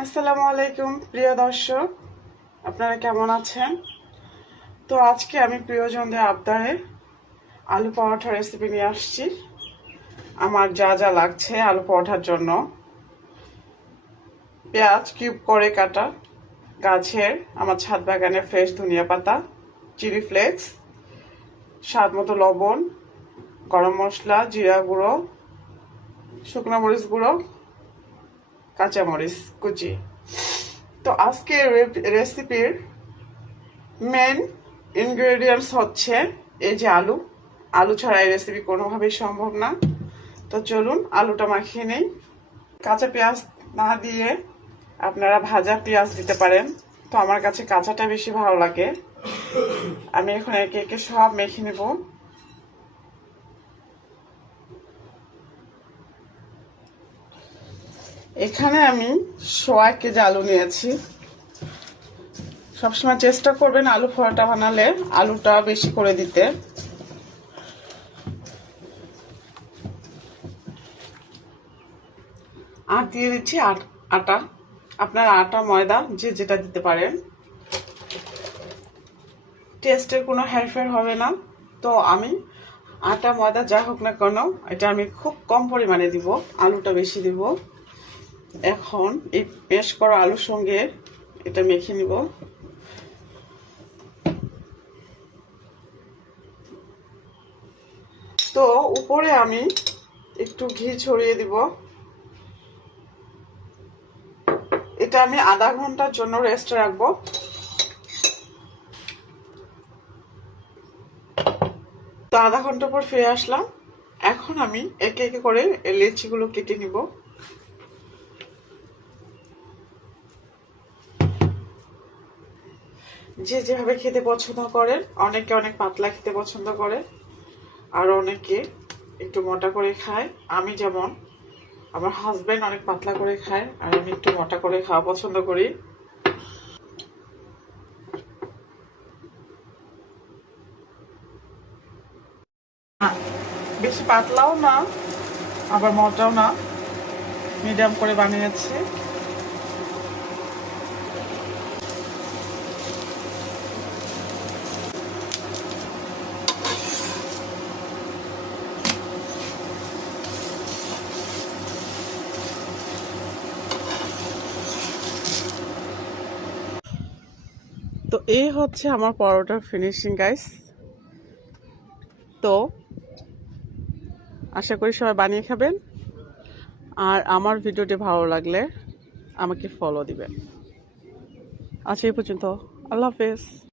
আসসালামু আলাইকুম প্রিয় দর্শক, আপনারা কেমন আছেন? তো আজকে আমি প্রিয়জনদের আবদারে আলু পরোটা রেসিপি নিয়ে আসছি। আমার যা যা লাগছে আলু পরোটার জন্য: পেঁয়াজ কিউব করে কাটা, গাছের আমার ছাদ বাগানের ফ্রেশ ধনিয়া পাতা, চিলি ফ্লেক্স, স্বাদ মতো লবণ, গরম মশলা, জিরা গুঁড়ো, শুকনো মরিচ গুঁড়ো, কাঁচামরিচ কুচি। তো আজকের রেসিপির মেন ইনগ্রেডিয়েন্টস হচ্ছে এই যে আলু। আলু ছাড়া এই রেসিপি কোনোভাবেই সম্ভব না। তো চলুন আলুটা মাখিয়ে নেই। কাঁচা পেঁয়াজ না দিয়ে আপনারা ভাজা পেঁয়াজ দিতে পারেন, তো আমার কাছে কাঁচাটা বেশি ভালো লাগে। আমি এখন একে একে সব মেখে নেব। এখানে আমি 1.5 কেজি আলু নিয়েছি। সবসময় চেষ্টা করবেন আলু পরোটা বানালে আলুটা বেশি করে দিতে। আর দিয়ে দিচ্ছি আটা। আপনারা আটা ময়দা যে যেটা দিতে পারেন, টেস্টের কোনো হেরফের হবে না। তো আমি আটা ময়দা যা হোক না কেন এটা আমি খুব কম পরিমাণে দিব, আলুটা বেশি দিব। এখন এই পেস্ট করা আলুর সঙ্গে এটা মেখে নিব। তো উপরে আমি একটু ঘি ছড়িয়ে দিব। এটা আমি আধা ঘন্টার জন্য রেস্টে রাখবো। তো আধা ঘন্টা পর ফিরে আসলাম। এখন আমি একে একে করে লেচিগুলো কেটে নিব। যে যেভাবে খেতে পছন্দ করেন, অনেকে অনেক পাতলা খেতে পছন্দ করে, আর অনেকে একটু মোটা করে খায়। আমি যেমন, আমার হাজবেন্ড অনেক পাতলা করে খায় আর আমি একটু মোটা করে খাওয়া পছন্দ করি। বেশি পাতলাও না আবার মোটাও না, মিডিয়াম করে বানিয়েছি। তো এই হচ্ছে আমার পরোটার ফিনিশিং গাইস। তো আশা করি সবাই বানিয়ে খাবেন, আর আমার ভিডিওটি ভালো লাগলে আমাকে ফলো দিবেন। আচ্ছা, এই পর্যন্ত। আল্লাহ হাফেজ।